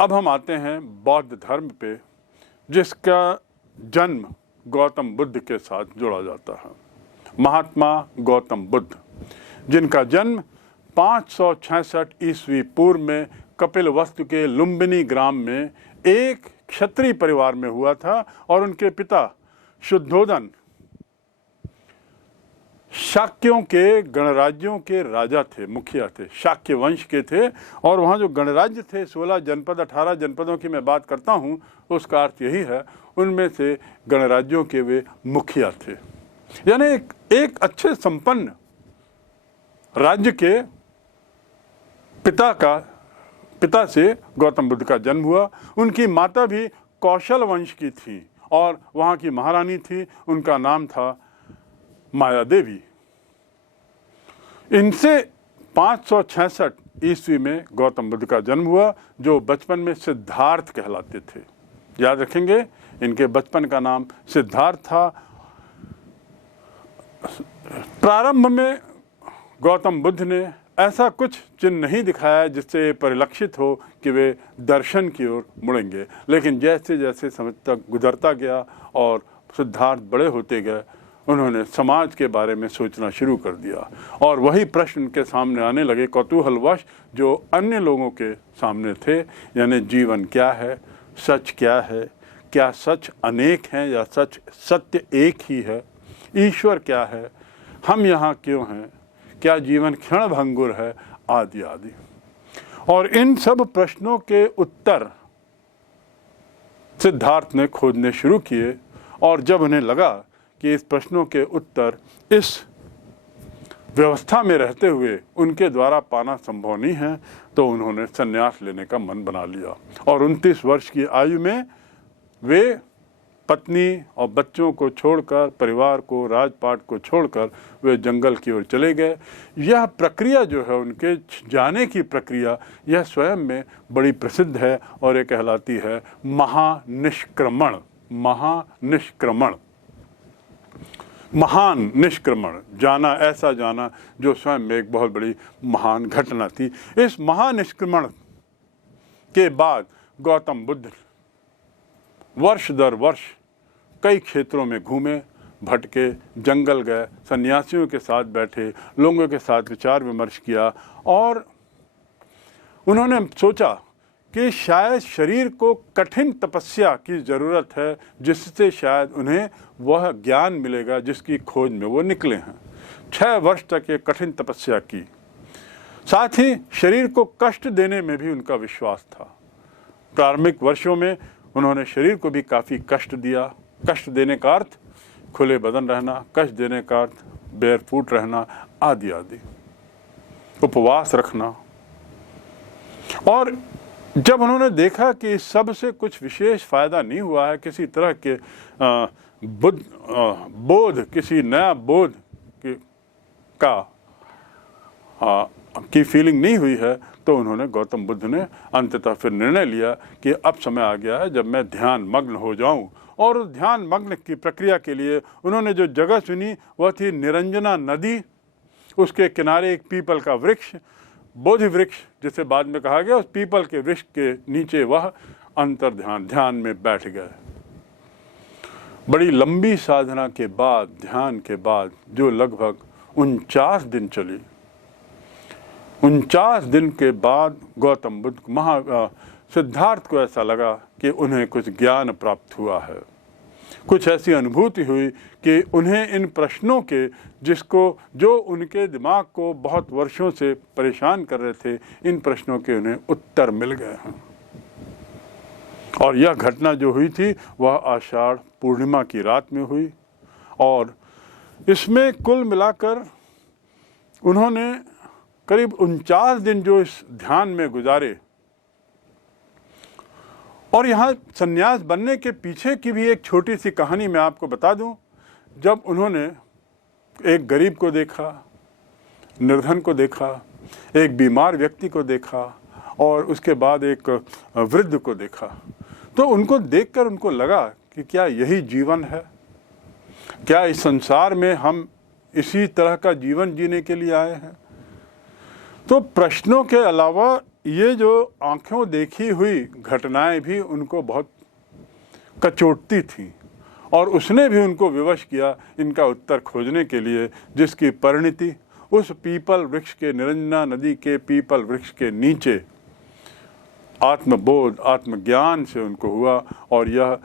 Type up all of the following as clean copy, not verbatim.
अब हम आते हैं बौद्ध धर्म पे, जिसका जन्म गौतम बुद्ध के साथ जोड़ा जाता है। महात्मा गौतम बुद्ध, जिनका जन्म 566 ईस्वी पूर्व में कपिलवस्तु के लुम्बिनी ग्राम में एक क्षत्रिय परिवार में हुआ था, और उनके पिता शुद्धोदन शाक्यों के गणराज्यों के राजा थे, मुखिया थे, शाक्य वंश के थे। और वहाँ जो गणराज्य थे 16 जनपद, 18 जनपदों की मैं बात करता हूँ, उसका अर्थ यही है, उनमें से गणराज्यों के वे मुखिया थे। यानी एक अच्छे संपन्न राज्य के पिता से गौतम बुद्ध का जन्म हुआ। उनकी माता भी कौशल वंश की थी और वहाँ की महारानी थी, उनका नाम था माया देवी। इनसे 566 ईस्वी में गौतम बुद्ध का जन्म हुआ, जो बचपन में सिद्धार्थ कहलाते थे। याद रखेंगे, इनके बचपन का नाम सिद्धार्थ था। प्रारंभ में गौतम बुद्ध ने ऐसा कुछ चिन्ह नहीं दिखाया जिससे परिलक्षित हो कि वे दर्शन की ओर मुड़ेंगे, लेकिन जैसे जैसे समय तक गुजरता गया और सिद्धार्थ बड़े होते गए, उन्होंने समाज के बारे में सोचना शुरू कर दिया, और वही प्रश्न उनके सामने आने लगे कौतूहलवश जो अन्य लोगों के सामने थे। यानी जीवन क्या है, सच क्या है, क्या सच अनेक हैं या सच सत्य एक ही है, ईश्वर क्या है, हम यहाँ क्यों हैं, क्या जीवन क्षणभंगुर है, आदि आदि। और इन सब प्रश्नों के उत्तर सिद्धार्थ ने खोजने शुरू किए, और जब उन्हें लगा कि इस प्रश्नों के उत्तर इस व्यवस्था में रहते हुए उनके द्वारा पाना संभव नहीं है, तो उन्होंने संन्यास लेने का मन बना लिया। और 29 वर्ष की आयु में वे पत्नी और बच्चों को छोड़कर, परिवार को, राजपाट को छोड़कर वे जंगल की ओर चले गए। यह प्रक्रिया जो है, उनके जाने की प्रक्रिया, यह स्वयं में बड़ी प्रसिद्ध है और ये कहलाती है महानिष्क्रमण। महानिष्क्रमण, महान निष्क्रमण, जाना, ऐसा जाना जो स्वयं में एक बहुत बड़ी महान घटना थी। इस महानिष्क्रमण के बाद गौतम बुद्ध वर्ष दर वर्ष कई क्षेत्रों में घूमे, भटके, जंगल गए, सन्यासियों के साथ बैठे, लोगों के साथ विचार विमर्श किया, और उन्होंने सोचा कि शायद शरीर को कठिन तपस्या की ज़रूरत है, जिससे शायद उन्हें वह ज्ञान मिलेगा जिसकी खोज में वो निकले हैं। 6 वर्ष तक ये कठिन तपस्या की। साथ ही शरीर को कष्ट देने में भी उनका विश्वास था। प्रारंभिक वर्षों में उन्होंने शरीर को भी काफ़ी कष्ट दिया। कष्ट देने का अर्थ खुले बदन रहना, कष्ट देने का अर्थ बेयरफूट रहना, आदि आदि, उपवास रखना। और जब उन्होंने देखा कि इस सब से कुछ विशेष फायदा नहीं हुआ है, किसी तरह के बोध, किसी नया बोध की फीलिंग नहीं हुई है, तो उन्होंने, गौतम बुद्ध ने अंततः फिर निर्णय लिया कि अब समय आ गया है जब मैं ध्यान मग्न हो जाऊं। और उस ध्यान मग्न की प्रक्रिया के लिए उन्होंने जो जगह चुनी वह थी निरंजना नदी, उसके किनारे एक पीपल का वृक्ष, बोधि वृक्ष जिसे बाद में कहा गया, उस पीपल के वृक्ष के नीचे वह अंतर ध्यान में बैठ गए। बड़ी लंबी साधना के बाद, ध्यान के बाद, जो लगभग 49 दिन चली, 49 दिन के बाद गौतम बुद्ध सिद्धार्थ को ऐसा लगा कि उन्हें कुछ ज्ञान प्राप्त हुआ है। कुछ ऐसी अनुभूति हुई कि उन्हें इन प्रश्नों के, जो उनके दिमाग को बहुत वर्षों से परेशान कर रहे थे, इन प्रश्नों के उन्हें उत्तर मिल गए हैं। और यह घटना जो हुई थी वह आषाढ़ पूर्णिमा की रात में हुई, और इसमें कुल मिलाकर उन्होंने करीब 49 दिन जो इस ध्यान में गुजारे। और यहाँ सन्यास बनने के पीछे की भी एक छोटी सी कहानी मैं आपको बता दूं। जब उन्होंने एक गरीब को देखा, निर्धन को देखा, एक बीमार व्यक्ति को देखा, और उसके बाद एक वृद्ध को देखा, तो उनको देखकर उनको लगा कि क्या यही जीवन है? क्या इस संसार में हम इसी तरह का जीवन जीने के लिए आए हैं? तो प्रश्नों के अलावा ये जो आंखों देखी हुई घटनाएं भी उनको बहुत कचोटती थीं और उसने भी उनको विवश किया इनका उत्तर खोजने के लिए, जिसकी परिणति उस पीपल वृक्ष के, निरंजना नदी के पीपल वृक्ष के नीचे आत्मबोध, आत्मज्ञान से उनको हुआ। और यह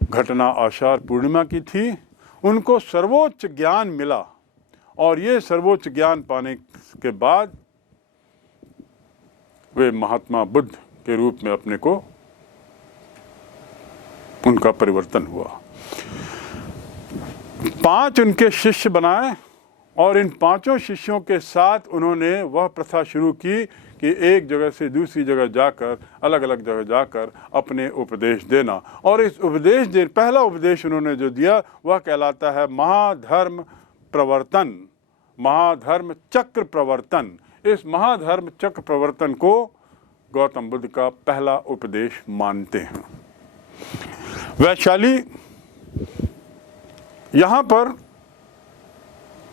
घटना आषाढ़ पूर्णिमा की थी। उनको सर्वोच्च ज्ञान मिला और ये सर्वोच्च ज्ञान पाने के बाद वे महात्मा बुद्ध के रूप में अपने को, उनका परिवर्तन हुआ। 5 उनके शिष्य बनाए और इन 5 शिष्यों के साथ उन्होंने वह प्रथा शुरू की कि एक जगह से दूसरी जगह जाकर, अलग अलग जगह जाकर अपने उपदेश देना। और इस उपदेश पहला उपदेश उन्होंने जो दिया वह कहलाता है महाधर्म प्रवर्तन, महाधर्म चक्र प्रवर्तन। इस महाधर्म चक्र प्रवर्तन को गौतम बुद्ध का पहला उपदेश मानते हैं। वैशाली यहाँ पर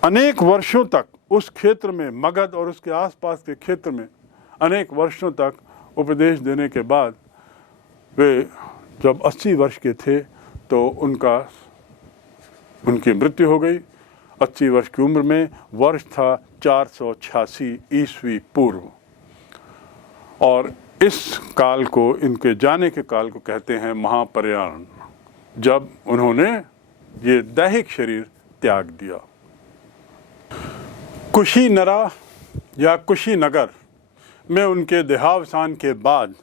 अनेक वर्षों तक उस क्षेत्र में, मगध और उसके आसपास के क्षेत्र में अनेक वर्षों तक उपदेश देने के बाद वे जब 80 वर्ष के थे तो उनकी मृत्यु हो गई। 80 वर्ष की उम्र में। वर्ष था 486 ईस्वी पूर्व। और इस काल को, इनके जाने के काल को कहते हैं महाप्रयाण, जब उन्होंने ये दैहिक शरीर त्याग दिया। कुशीनरा या कुशीनगर में उनके देहावसान के बाद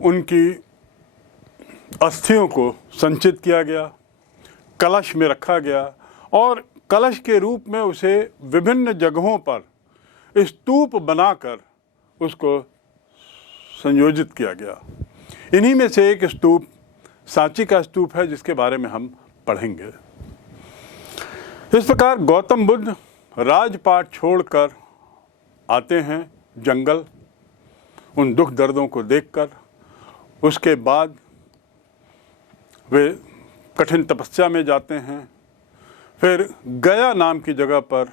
उनकी अस्थियों को संचित किया गया, कलश में रखा गया और कलश के रूप में उसे विभिन्न जगहों पर स्तूप बनाकर उसको संयोजित किया गया। इन्हीं में से एक स्तूप सांची का स्तूप है, जिसके बारे में हम पढ़ेंगे। इस प्रकार गौतम बुद्ध राजपाट छोड़कर आते हैं जंगल, उन दुख दर्दों को देखकर। उसके बाद वे कठिन तपस्या में जाते हैं। फिर गया नाम की जगह पर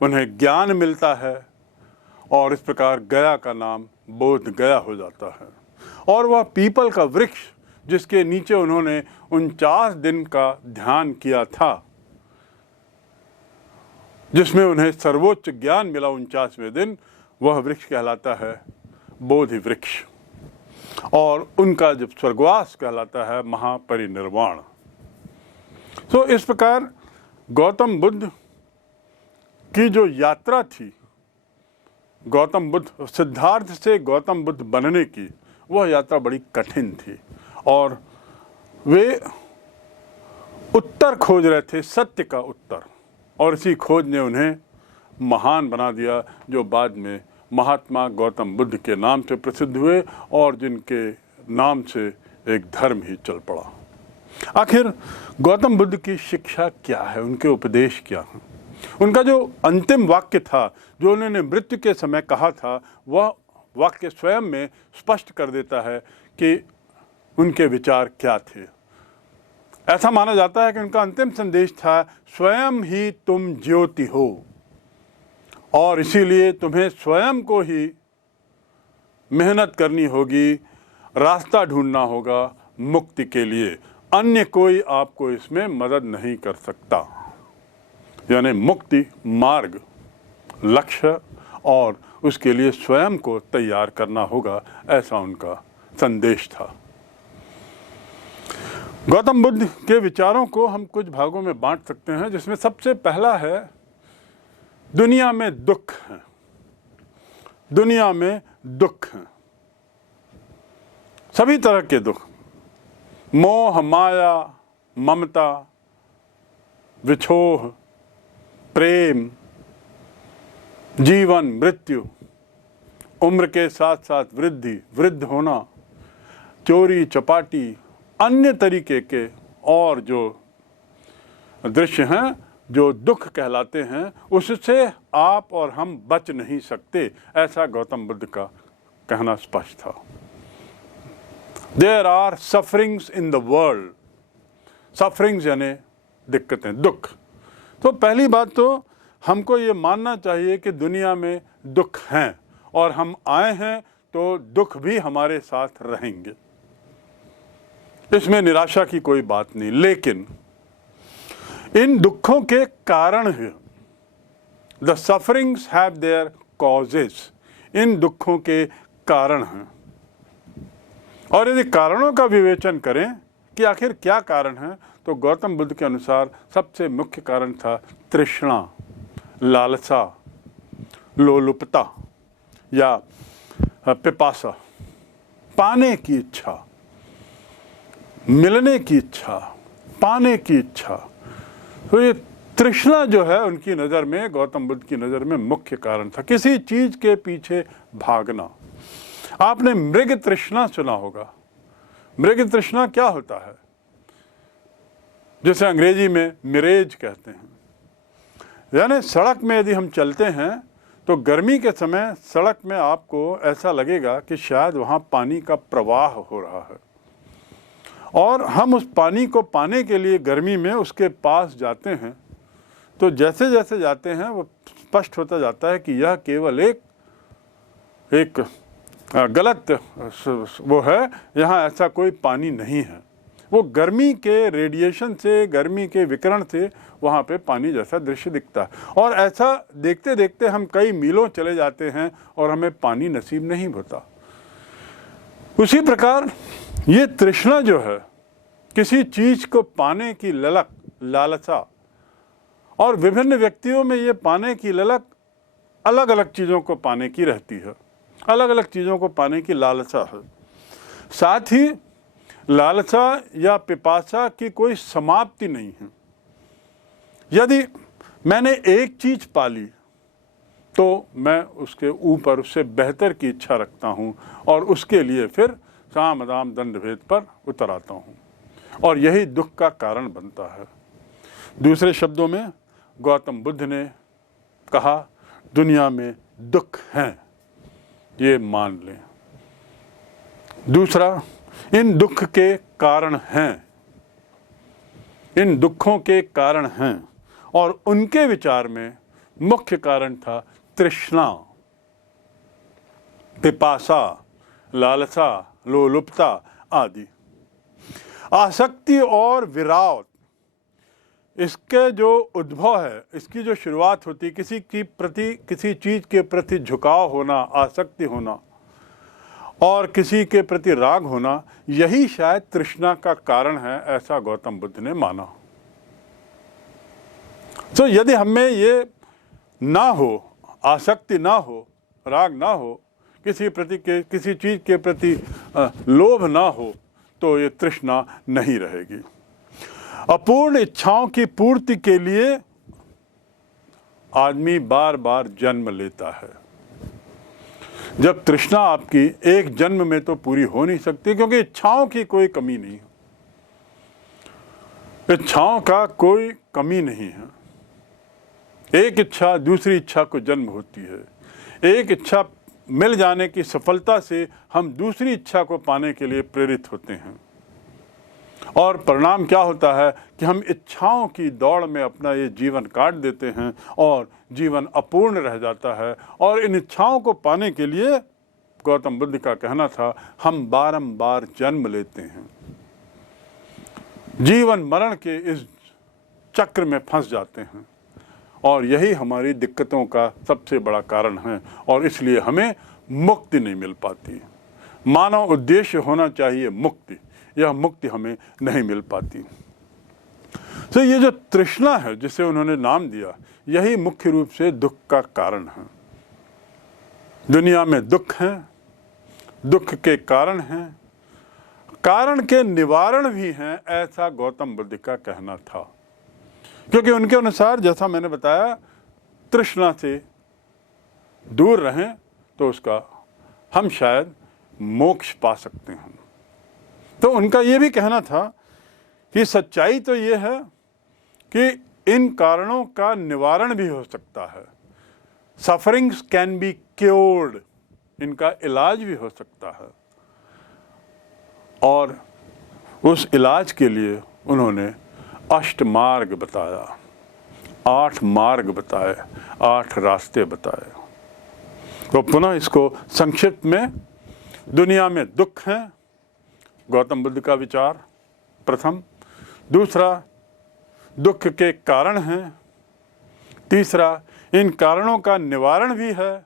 उन्हें ज्ञान मिलता है और इस प्रकार गया का नाम बोध गया हो जाता है। और वह पीपल का वृक्ष जिसके नीचे उन्होंने 49 दिन का ध्यान किया था, जिसमें उन्हें सर्वोच्च ज्ञान मिला 49वें दिन, वह वृक्ष कहलाता है बोधि वृक्ष। और उनका जब स्वर्गवास कहलाता है महापरिनिर्वाण। तो इस प्रकार गौतम बुद्ध की जो यात्रा थी, गौतम बुद्ध, सिद्धार्थ से गौतम बुद्ध बनने की, वह यात्रा बड़ी कठिन थी। और वे उत्तर खोज रहे थे, सत्य का उत्तर। और इसी खोज ने उन्हें महान बना दिया, जो बाद में महात्मा गौतम बुद्ध के नाम से प्रसिद्ध हुए और जिनके नाम से एक धर्म ही चल पड़ा। आखिर गौतम बुद्ध की शिक्षा क्या है, उनके उपदेश क्या हैं? उनका जो अंतिम वाक्य था, जो उन्होंने मृत्यु के समय कहा था, वह वाक्य स्वयं में स्पष्ट कर देता है कि उनके विचार क्या थे। ऐसा माना जाता है कि उनका अंतिम संदेश था, स्वयं ही तुम ज्योति हो और इसीलिए तुम्हें स्वयं को ही मेहनत करनी होगी, रास्ता ढूंढना होगा मुक्ति के लिए। अन्य कोई आपको इसमें मदद नहीं कर सकता। यानी मुक्ति मार्ग, लक्ष्य, और उसके लिए स्वयं को तैयार करना होगा, ऐसा उनका संदेश था। गौतम बुद्ध के विचारों को हम कुछ भागों में बांट सकते हैं, जिसमें सबसे पहला है, दुनिया में दुख है। दुनिया में दुख है, सभी तरह के दुख, मोह, माया, ममता, विछोह, प्रेम, जीवन, मृत्यु, उम्र के साथ साथ वृद्धि, वृद्ध होना, चोरी चपाटी, अन्य तरीके के और जो दृश्य हैं, जो दुख कहलाते हैं, उससे आप और हम बच नहीं सकते, ऐसा गौतम बुद्ध का कहना स्पष्ट था। There are sufferings in the world. Sufferings यानी दिक्कतें, दुख। तो पहली बात तो हमको ये मानना चाहिए कि दुनिया में दुख हैं और हम आए हैं तो दुख भी हमारे साथ रहेंगे। इसमें निराशा की कोई बात नहीं, लेकिन इन दुखों के कारण है, the sufferings have their causes, इन दुखों के कारण हैं। और यदि कारणों का विवेचन करें कि आखिर क्या कारण है, तो गौतम बुद्ध के अनुसार सबसे मुख्य कारण था तृष्णा, लालसा, लोलुपता या पिपासा, पाने की इच्छा, मिलने की इच्छा, पाने की इच्छा। तो ये तृष्णा जो है उनकी नज़र में, गौतम बुद्ध की नज़र में मुख्य कारण था, किसी चीज़ के पीछे भागना। आपने मृग तृष्णा सुना होगा। मृग तृष्णा क्या होता है? जिसे अंग्रेजी में मिरेज कहते हैं। यानी सड़क में यदि हम चलते हैं तो गर्मी के समय सड़क में आपको ऐसा लगेगा कि शायद वहाँ पानी का प्रवाह हो रहा है, और हम उस पानी को पाने के लिए गर्मी में उसके पास जाते हैं, तो जैसे जैसे जाते हैं वो स्पष्ट होता जाता है कि यह केवल एक गलत वो है, यहाँ ऐसा कोई पानी नहीं है। वो गर्मी के रेडिएशन से, गर्मी के विकिरण से वहाँ पे पानी जैसा दृश्य दिखता है, और ऐसा देखते देखते हम कई मीलों चले जाते हैं और हमें पानी नसीब नहीं होता। उसी प्रकार ये तृष्णा जो है, किसी चीज़ को पाने की ललक, लालसा, और विभिन्न व्यक्तियों में ये पाने की ललक अलग अलग चीज़ों को पाने की रहती है, अलग अलग चीज़ों को पाने की लालसा है। साथ ही लालसा या पिपासा की कोई समाप्ति नहीं है। यदि मैंने एक चीज़ पाली तो मैं उसके ऊपर, उससे बेहतर की इच्छा रखता हूँ, और उसके लिए फिर साम दाम दंड भेद पर उतर आता हूँ, और यही दुख का कारण बनता है। दूसरे शब्दों में गौतम बुद्ध ने कहा, दुनिया में दुख हैं, ये मान लें। दूसरा, इन दुख के कारण हैं, इन दुखों के कारण हैं, और उनके विचार में मुख्य कारण था तृष्णा, पिपासा, लालसा, लोलुपता आदि। आसक्ति और विराट, इसके जो उद्भव है, इसकी जो शुरुआत होती, किसी चीज़ के प्रति झुकाव होना, आसक्ति होना, और किसी के प्रति राग होना, यही शायद तृष्णा का कारण है, ऐसा गौतम बुद्ध ने माना। तो यदि हमें ये ना हो, आसक्ति ना हो, राग ना हो, किसी चीज़ के प्रति लोभ ना हो, तो ये तृष्णा नहीं रहेगी। अपूर्ण इच्छाओं की पूर्ति के लिए आदमी बार बार जन्म लेता है। जब तृष्णा आपकी एक जन्म में तो पूरी हो नहीं सकती, क्योंकि इच्छाओं की कोई कमी नहीं है, इच्छाओं का कोई कमी नहीं है। एक इच्छा दूसरी इच्छा को जन्म होती है, एक इच्छा मिल जाने की सफलता से हम दूसरी इच्छा को पाने के लिए प्रेरित होते हैं, और परिणाम क्या होता है कि हम इच्छाओं की दौड़ में अपना ये जीवन काट देते हैं, और जीवन अपूर्ण रह जाता है। और इन इच्छाओं को पाने के लिए गौतम बुद्ध का कहना था, हम बारंबार जन्म लेते हैं, जीवन मरण के इस चक्र में फंस जाते हैं, और यही हमारी दिक्कतों का सबसे बड़ा कारण है, और इसलिए हमें मुक्ति नहीं मिल पाती। मानव उद्देश्य होना चाहिए मुक्ति, यह मुक्ति हमें नहीं मिल पाती। तो ये जो तृष्णा है, जिसे उन्होंने नाम दिया, यही मुख्य रूप से दुख का कारण है। दुनिया में दुख हैं, दुख के कारण हैं, कारण के निवारण भी हैं, ऐसा गौतम बुद्ध का कहना था। क्योंकि उनके अनुसार, जैसा मैंने बताया, तृष्णा से दूर रहें तो उसका हम शायद मोक्ष पा सकते हैं। तो उनका ये भी कहना था कि सच्चाई तो ये है कि इन कारणों का निवारण भी हो सकता है। सफरिंग्स कैन बी क्योर्ड, इनका इलाज भी हो सकता है। और उस इलाज के लिए उन्होंने 8 मार्ग बताया, 8 मार्ग बताए, 8 रास्ते बताए। तो पुनः इसको संक्षिप्त में, दुनिया में दुख है, गौतम बुद्ध का विचार प्रथम। दूसरा, दुख के कारण हैं। तीसरा, इन कारणों का निवारण भी है,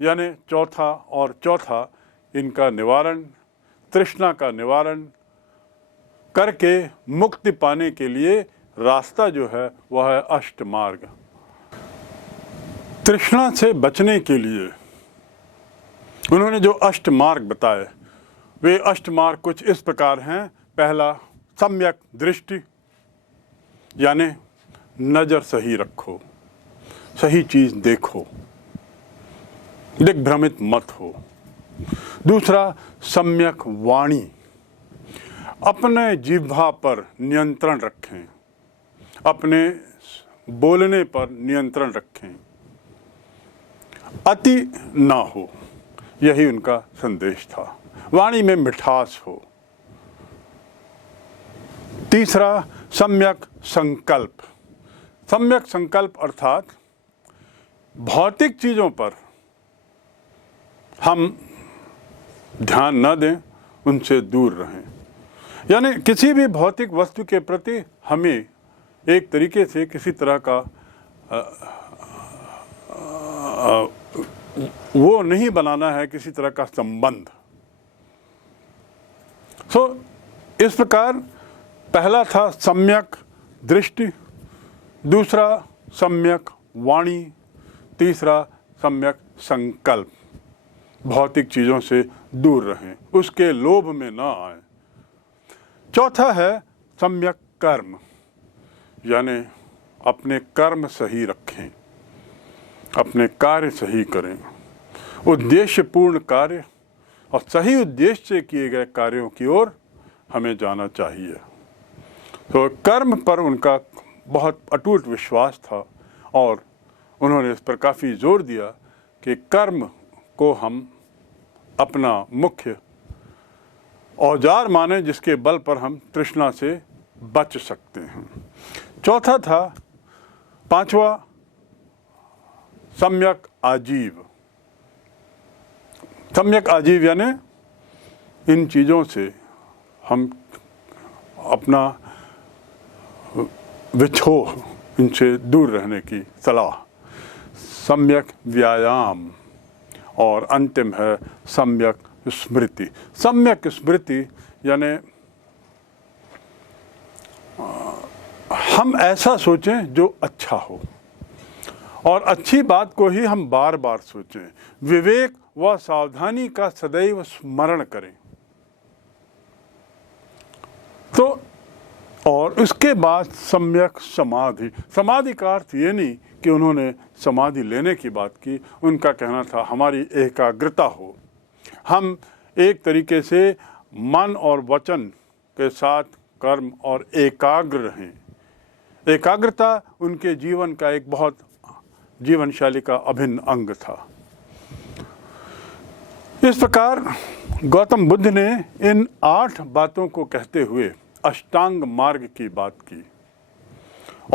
यानी चौथा इनका निवारण, तृष्णा का निवारण करके मुक्ति पाने के लिए रास्ता जो है वह है अष्ट मार्ग। तृष्णा से बचने के लिए उन्होंने जो अष्ट मार्ग बताए, वे अष्ट मार्ग कुछ इस प्रकार हैं। पहला, सम्यक दृष्टि, यानी नज़र सही रखो, सही चीज़ देखो, दिग्भ्रमित मत हो। दूसरा, सम्यक वाणी, अपने जिह्वा पर नियंत्रण रखें, अपने बोलने पर नियंत्रण रखें, अति ना हो, यही उनका संदेश था। वाणी में मिठास हो। तीसरा, सम्यक संकल्प। सम्यक संकल्प अर्थात भौतिक चीज़ों पर हम ध्यान न दें, उनसे दूर रहें। यानी किसी भी भौतिक वस्तु के प्रति हमें एक तरीके से किसी तरह का वो नहीं बनाना है, किसी तरह का संबंध। इस प्रकार पहला था सम्यक दृष्टि, दूसरा सम्यक वाणी, तीसरा सम्यक संकल्प, भौतिक चीज़ों से दूर रहें, उसके लोभ में न आए। चौथा है सम्यक कर्म, यानी अपने कर्म सही रखें, अपने कार्य सही करें, उद्देश्यपूर्ण कार्य और सही उद्देश्य से किए गए कार्यों की ओर हमें जाना चाहिए। तो कर्म पर उनका बहुत अटूट विश्वास था और उन्होंने इस पर काफ़ी जोर दिया कि कर्म को हम अपना मुख्य औजार माने, जिसके बल पर हम तृष्णा से बच सकते हैं। चौथा था, पांचवा, सम्यक आजीव। सम्यक आजीव यानी इन चीज़ों से हम अपना विछोह, इनसे दूर रहने की सलाह। सम्यक व्यायाम और अंतिम है सम्यक स्मृति। सम्यक स्मृति यानी हम ऐसा सोचें जो अच्छा हो और अच्छी बात को ही हम बार बार सोचें। विवेक व सावधानी का सदैव स्मरण करें। तो और उसके बाद सम्यक समाधि। समाधि का अर्थ ये नहीं कि उन्होंने समाधि लेने की बात की, उनका कहना था हमारी एकाग्रता हो, हम एक तरीके से मन और वचन के साथ कर्म और एकाग्र रहें। एकाग्रता उनके जीवन का एक बहुत जीवन शैली का अभिन्न अंग था। इस प्रकार गौतम बुद्ध ने इन 8 बातों को कहते हुए अष्टांग मार्ग की बात की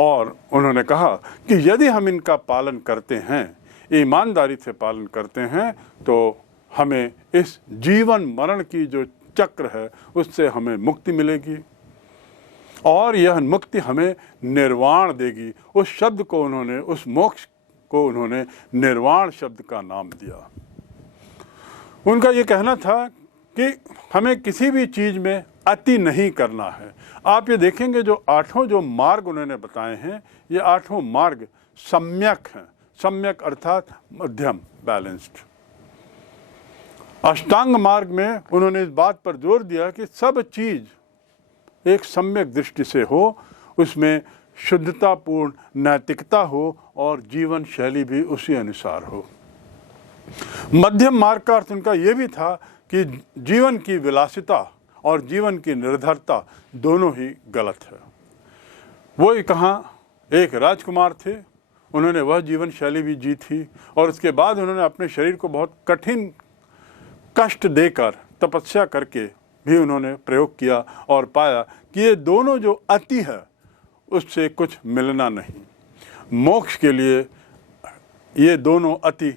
और उन्होंने कहा कि यदि हम इनका पालन करते हैं, ईमानदारी से पालन करते हैं, तो हमें इस जीवन मरण की जो चक्र है उससे हमें मुक्ति मिलेगी और यह मुक्ति हमें निर्वाण देगी। उस शब्द को उन्होंने, उस मोक्ष को उन्होंने निर्वाण शब्द का नाम दिया। उनका ये कहना था कि हमें किसी भी चीज़ में अति नहीं करना है। आप ये देखेंगे जो 8 जो मार्ग उन्होंने बताए हैं, ये 8 मार्ग सम्यक हैं। सम्यक अर्थात मध्यम, बैलेंस्ड। अष्टांग मार्ग में उन्होंने इस बात पर जोर दिया कि सब चीज़ एक सम्यक दृष्टि से हो, उसमें शुद्धतापूर्ण नैतिकता हो और जीवन शैली भी उसी अनुसार हो। मध्यम मार्ग का अर्थ उनका ये भी था कि जीवन की विलासिता और जीवन की निर्धरता दोनों ही गलत है। वो कहाँ एक राजकुमार थे, उन्होंने वह जीवन शैली भी जी थी और उसके बाद उन्होंने अपने शरीर को बहुत कठिन कष्ट देकर तपस्या करके भी उन्होंने प्रयोग किया और पाया कि ये दोनों जो अति है उससे कुछ मिलना नहीं। मोक्ष के लिए ये दोनों अति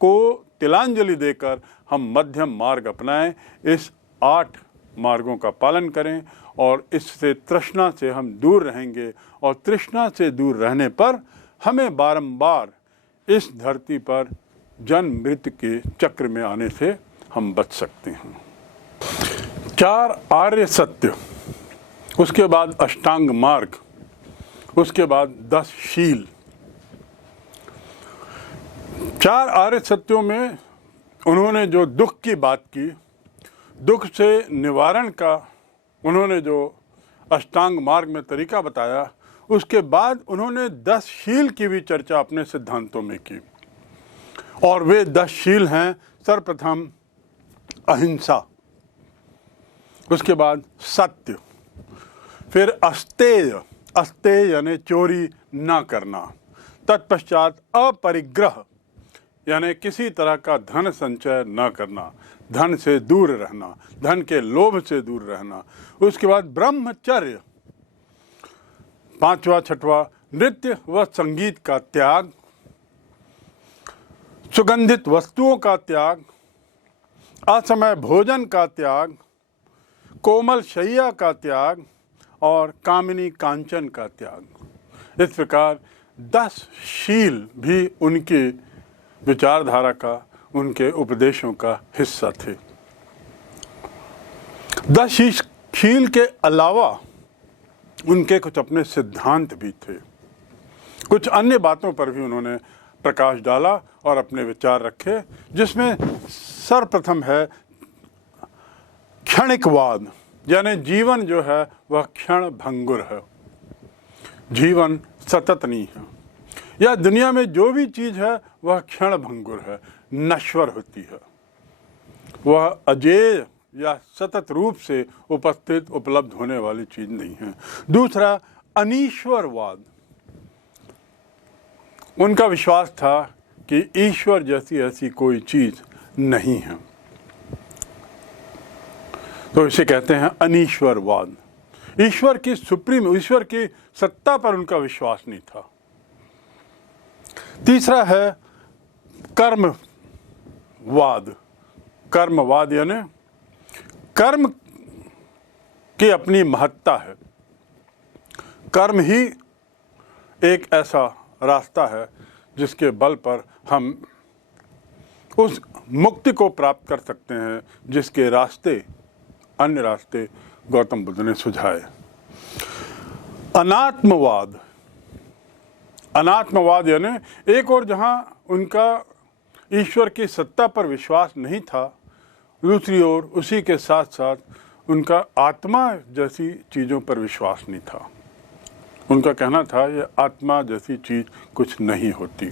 को तिलांजलि देकर हम मध्यम मार्ग अपनाएं, इस 8 मार्गों का पालन करें और इससे तृष्णा से हम दूर रहेंगे और तृष्णा से दूर रहने पर हमें बारंबार इस धरती पर जन्म मृत्यु के चक्र में आने से हम बच सकते हैं। 4 आर्य सत्य, उसके बाद अष्टांग मार्ग, उसके बाद 10 शील। 4 आर्य सत्यों में उन्होंने जो दुख की बात की, दुख से निवारण का उन्होंने जो अष्टांग मार्ग में तरीका बताया, उसके बाद उन्होंने 10 शील की भी चर्चा अपने सिद्धांतों में की। और वे 10 शील हैं, सर्वप्रथम अहिंसा, उसके बाद सत्य, फिर अस्तेय, अस्तेय यानी चोरी ना करना, तत्पश्चात अपरिग्रह यानी किसी तरह का धन संचय न करना, धन से दूर रहना, धन के लोभ से दूर रहना, उसके बाद ब्रह्मचर्य, 5वां 6वां नृत्य व संगीत का त्याग, सुगंधित वस्तुओं का त्याग, असमय भोजन का त्याग, कोमल शैया का त्याग और कामिनी कांचन का त्याग। इस प्रकार 10 शील भी उनके विचारधारा का, उनके उपदेशों का हिस्सा थे। 10 शील के अलावा उनके कुछ अपने सिद्धांत भी थे, कुछ अन्य बातों पर भी उन्होंने प्रकाश डाला और अपने विचार रखे, जिसमें सर्वप्रथम है क्षणिकवाद, यानी जीवन जो है वह क्षण भंगुर है, जीवन सतत नहीं है। या दुनिया में जो भी चीज़ है वह क्षण भंगुर है, नश्वर होती है, वह अजेय या सतत रूप से उपस्थित उपलब्ध होने वाली चीज़ नहीं है। दूसरा अनीश्वरवाद, उनका विश्वास था कि ईश्वर जैसी ऐसी कोई चीज़ नहीं है, तो इसे कहते हैं अनीश्वरवाद। ईश्वर की सुप्रीम, ईश्वर की सत्ता पर उनका विश्वास नहीं था। तीसरा है कर्मवाद, कर्मवाद यानी कर्म की अपनी महत्ता है, कर्म ही एक ऐसा रास्ता है जिसके बल पर हम उस मुक्ति को प्राप्त कर सकते हैं जिसके रास्ते, अन्य रास्ते गौतम बुद्ध ने सुझाए। अनात्मवाद, अनात्मवाद यानी एक और जहाँ उनका ईश्वर की सत्ता पर विश्वास नहीं था, दूसरी ओर उसी के साथ साथ उनका आत्मा जैसी चीज़ों पर विश्वास नहीं था। उनका कहना था ये आत्मा जैसी चीज़ कुछ नहीं होती।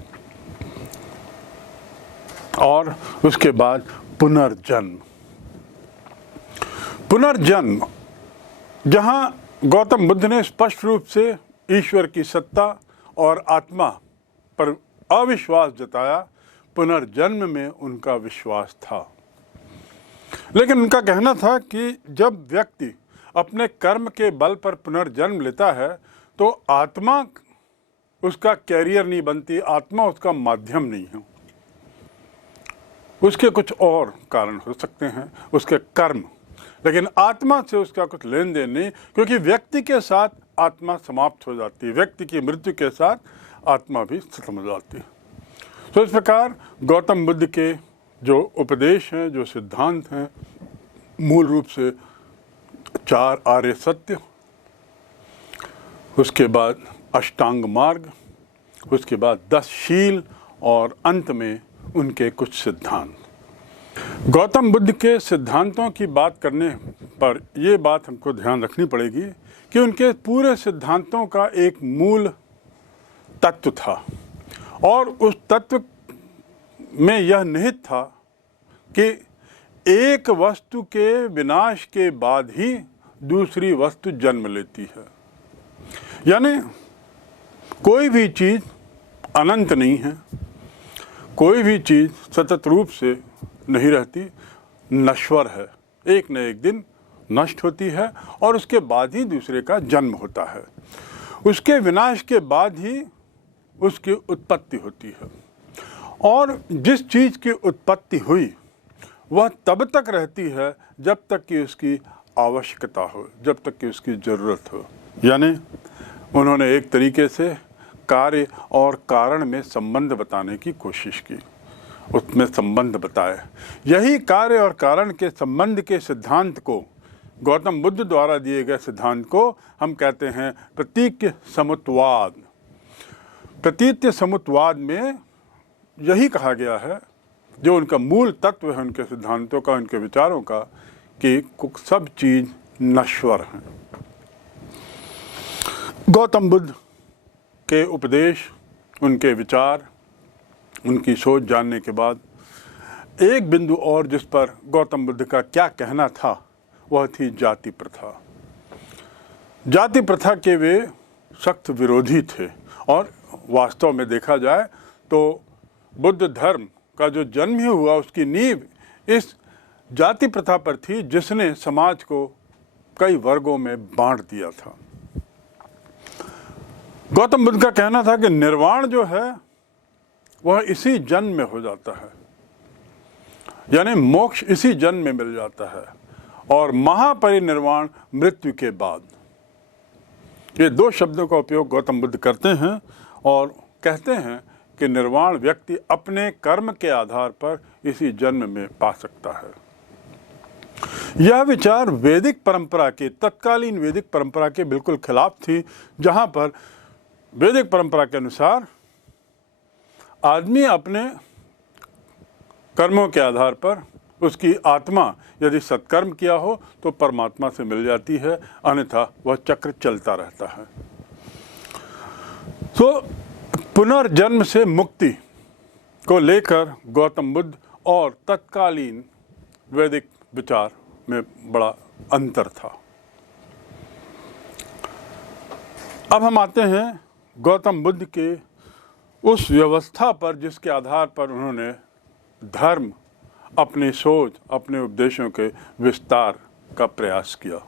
और उसके बाद पुनर्जन्म, पुनर्जन्म जहाँ गौतम बुद्ध ने स्पष्ट रूप से ईश्वर की सत्ता और आत्मा पर अविश्वास जताया, पुनर्जन्म में उनका विश्वास था। लेकिन उनका कहना था कि जब व्यक्ति अपने कर्म के बल पर पुनर्जन्म लेता है तो आत्मा उसका कैरियर नहीं बनती, आत्मा उसका माध्यम नहीं है। उसके कुछ और कारण हो सकते हैं, उसके कर्म, लेकिन आत्मा से उसका कुछ लेन देन नहीं, क्योंकि व्यक्ति के साथ आत्मा समाप्त हो जाती है, व्यक्ति की मृत्यु के साथ आत्मा भी खत्म हो जाती है। तो इस प्रकार गौतम बुद्ध के जो उपदेश हैं, जो सिद्धांत हैं, मूल रूप से 4 आर्य सत्य, उसके बाद अष्टांग मार्ग, उसके बाद 10 शील और अंत में उनके कुछ सिद्धांत। गौतम बुद्ध के सिद्धांतों की बात करने पर ये बात हमको ध्यान रखनी पड़ेगी कि उनके पूरे सिद्धांतों का एक मूल तत्व था, और उस तत्व में यह निहित था कि एक वस्तु के विनाश के बाद ही दूसरी वस्तु जन्म लेती है। यानी कोई भी चीज़ अनंत नहीं है, कोई भी चीज़ सतत रूप से नहीं रहती, नश्वर है, एक न एक दिन नष्ट होती है और उसके बाद ही दूसरे का जन्म होता है। उसके विनाश के बाद ही उसकी उत्पत्ति होती है। और जिस चीज़ की उत्पत्ति हुई वह तब तक रहती है जब तक कि उसकी आवश्यकता हो, जब तक कि उसकी ज़रूरत हो। यानी उन्होंने एक तरीके से कार्य और कारण में संबंध बताने की कोशिश की, उसमें संबंध बताए। यही कार्य और कारण के संबंध के सिद्धांत को, गौतम बुद्ध द्वारा दिए गए सिद्धांत को हम कहते हैं प्रतीक समुत्तवाद। प्रतीक समुत्तवाद में यही कहा गया है, जो उनका मूल तत्व है उनके सिद्धांतों का, उनके विचारों का, कि सब चीज़ नश्वर हैं। गौतम बुद्ध के उपदेश, उनके विचार, उनकी सोच जानने के बाद एक बिंदु और जिस पर गौतम बुद्ध का क्या कहना था वह थी जाति प्रथा। जाति प्रथा के वे सख्त विरोधी थे और वास्तव में देखा जाए तो बुद्ध धर्म का जो जन्म ही हुआ उसकी नींव इस जाति प्रथा पर थी, जिसने समाज को कई वर्गों में बांट दिया था। गौतम बुद्ध का कहना था कि निर्वाण जो है वह इसी जन्म में हो जाता है, यानी मोक्ष इसी जन्म में मिल जाता है, और महापरिनिर्वाण मृत्यु के बाद। ये दो शब्दों का उपयोग गौतम बुद्ध करते हैं और कहते हैं कि निर्वाण व्यक्ति अपने कर्म के आधार पर इसी जन्म में पा सकता है। यह विचार वैदिक परंपरा के, तत्कालीन वैदिक परंपरा के बिल्कुल खिलाफ थी, जहां पर वैदिक परंपरा के अनुसार आदमी अपने कर्मों के आधार पर उसकी आत्मा यदि सत्कर्म किया हो तो परमात्मा से मिल जाती है, अन्यथा वह चक्र चलता रहता है। तो पुनर्जन्म से मुक्ति को लेकर गौतम बुद्ध और तत्कालीन वैदिक विचार में बड़ा अंतर था। अब हम आते हैं गौतम बुद्ध के उस व्यवस्था पर जिसके आधार पर उन्होंने धर्म, अपनी सोच, अपने उपदेशों के विस्तार का प्रयास किया।